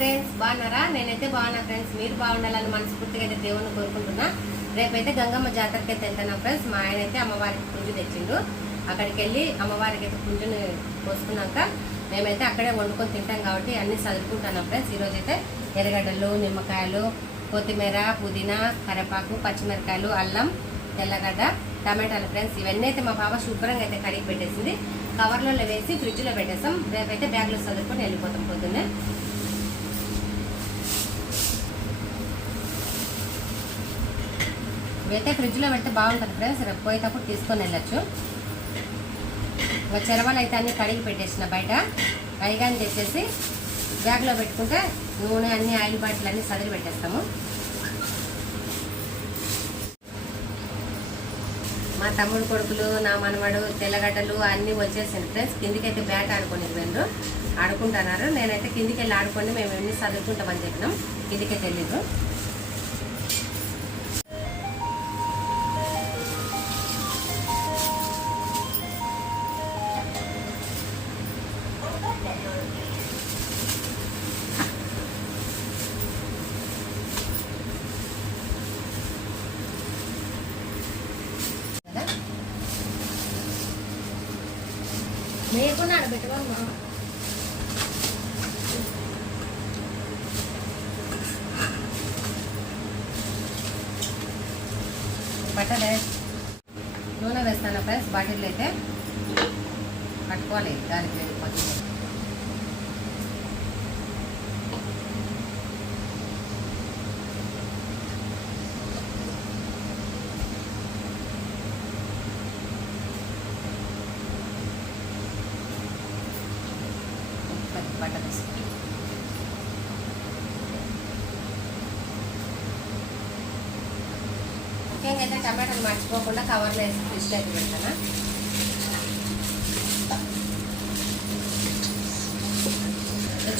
Friends, బాగున్నారా? నేనైతే బాగున్నా ఫ్రెండ్స్. మీరు బాగుండాలని మనస్ఫూర్తిగా అయితే దేవుణ్ణి కోరుకుంటున్నా. రేపైతే గంగమ్మ జాతరకి అయితే వెళ్తున్నా ఫ్రెండ్స్. మా ఆయన అయితే అమ్మవారికి పుంజు తెచ్చిండు. అక్కడికి వెళ్ళి అమ్మవారికి అయితే పుంజుని పోసుకున్నాక మేమైతే అక్కడే వండుకొని తింటాం కాబట్టి అన్నీ చదువుకుంటున్నాం ఫ్రెండ్స్. ఈరోజైతే ఎర్రగడ్డలు, నిమ్మకాయలు, కొత్తిమీర, పుదీనా, కరివేపాకు, పచ్చిమిరకాయలు, అల్లం, తెల్లగడ్డ, టమాటాలు ఫ్రెండ్స్. ఇవన్నీ అయితే మా బాబా శుభ్రంగా అయితే కడిగి పెట్టేసింది. కవర్లలో వేసి ఫ్రిడ్జ్లో పెట్టేస్తాం. రేపైతే బ్యాగ్లో చదువుకొని వెళ్ళిపోతాం పొద్దున్నే. ఇవైతే ఫ్రిడ్జ్లో పెడితే బాగుంటుంది ఫ్రెండ్స్. రేపు పోయేటప్పుడు తీసుకొని వెళ్ళచ్చు. ఇంకా చెరవలు అయితే అన్నీ కడిగి పెట్టేసిన బయట పైగాని చేసేసి బ్యాగ్లో పెట్టుకుంటే నూనె అన్ని ఆయిల్ బాటిల్ అన్నీ సదిరి పెట్టేస్తాము. మా తమ్ముడు కొడుకులు, నా మనవాడు, తెల్లగడ్డలు అన్నీ వచ్చేసింది ఫ్రెండ్స్. కిందికైతే బ్యాట్ ఆడుకొని వెళ్ళి ఆడుకుంటున్నారు. నేనైతే కిందికి వెళ్ళి ఆడుకోండి, మేము ఎన్ని చదువుకుంటామని చెప్పినాం. కిందికైతే వెళ్ళిండ్రు. మేకుండా ఆడబెట్టవమ్మా. బట్టలే నూనె వేస్తాను ఫ్రెండ్స్. బాటిల్ అయితే పట్టుకోవాలి దానికి వెళ్ళిపోతుంది. బట్టర్ వేసుకుంటాం. ముఖ్యంగా అయితే టమాటాలు మర్చిపోకుండా కవర్లో వేసి ఫ్రిడ్జ్లో అయితే పెడతాను.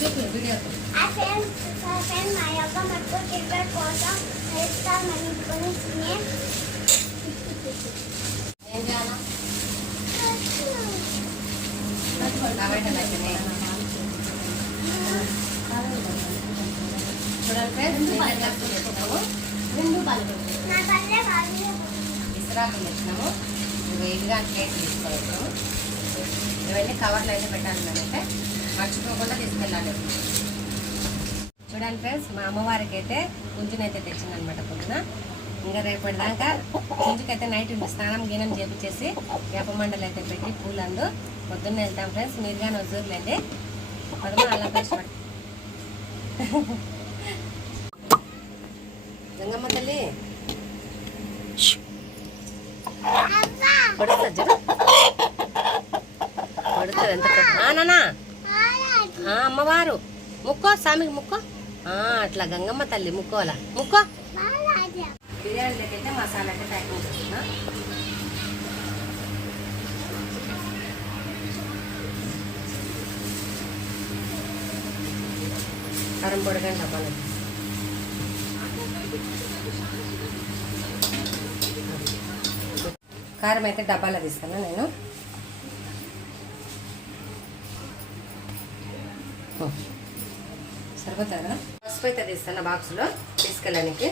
చూపి వీడియో ఏం చేయాలా? టమాటాలు అయిపోయినాయి చూడండి. ఇసురాకులు తెచ్చినాము. వేడిగా ప్లేట్ తీసుకోవచ్చు. ఇవన్నీ కవర్లు అయితే పెట్టాలి. మేమైతే మర్చిపోకుండా తీసుకెళ్ళాలి. చూడండి ఫ్రెండ్స్, మా అమ్మవారికి అయితే పుంజునైతే తెచ్చిందనమాట పొద్దున. ఇంకా రేపటి దాకా పుంజుకైతే నైట్ స్నానం గీనం చేపించేసి వేపమండలు అయితే పెట్టి పూలందు పొద్దున్న వెళ్తాం ఫ్రెండ్స్. మీరు కానీ వద్దురులేండి. పదమా అలా పేస్ట్ గంగమ్మ తల్లి పడుతుంది. పడుతుంది ఎంత నానా అమ్మవారు ముక్కో, స్వామికి ముక్కో. అట్లా గంగమ్మ తల్లి ముక్కోలా ముక్కో. బిర్యానీలోకి అయితే మసాలా అయితే ప్యాకింగ్ చేస్తున్నా. కారం పొడి కానీ డబ్బాలు కారం అయితే డబ్బాలో తీస్తాను నేను. సరిపోతుంది కదా. పసుపు అయితే తీస్తాను బాక్స్లో తీసుకెళ్ళడానికి.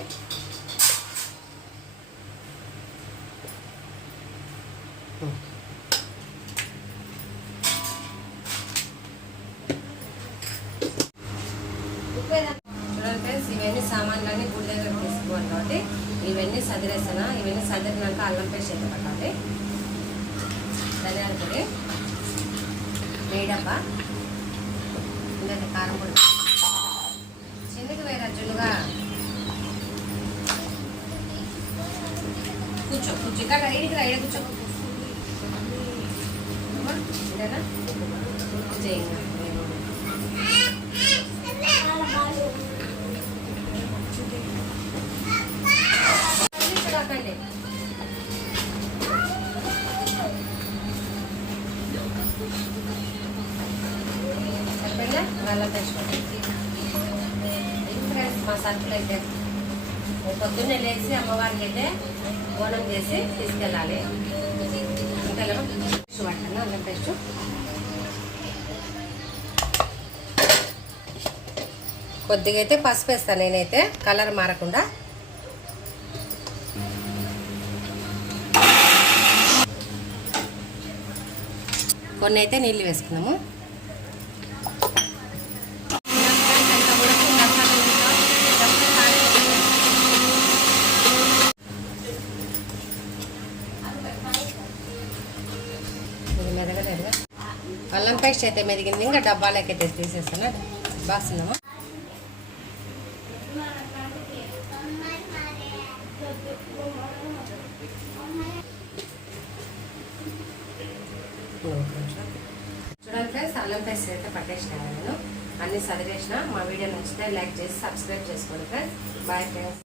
చూడండి ఫ్రెండ్స్, ఇవన్నీ సామాన్లన్నీ గుడి దగ్గర తీసుకోవాలి కాబట్టి ఇవన్నీ సదిరేసాను. ఇవన్నీ సదిరినాక అల్లం పేస్ట్ అయితే పట్టాలి. ధనియాల పొడి, వేడబ్బా, ఇంకా కారం పొడి, చిన్నకి వేరే జులుగా కూర్చో కూర్చో ఇక్కడ ఇడికి రా. ఇడ కూర్చో ఇదేనా చేయండి. అల్లం తెచ్చుకోండి ఫ్రెండ్స్. మా సరుకులు అయితే పొద్దున్నే లేచి అమ్మవారికి అయితే బోనం చేసి తీసుకెళ్ళాలి. ఇంకా పట్టాను అల్లం పేస్ట్. కొద్దిగా అయితే పసుపు వేస్తాను నేనైతే, కలర్ మారకుండా. కొన్ని అయితే నీళ్ళు వేసుకున్నాము. అల్లం పేస్ట్ అయితే మెదిగింది, ఇంకా డబ్బాలోకి అయితే తీసేస్తాను. బాగున్నామా? చూడండి ఫ్రెండ్స్, అల్లం పేస్ట్ అయితే పట్టేసినాను నేను, అన్ని చదివేసిన. మా వీడియో నచ్చితే లైక్ చేసి సబ్స్క్రైబ్ చేసుకోండి ఫ్రెండ్స్. Bye friends.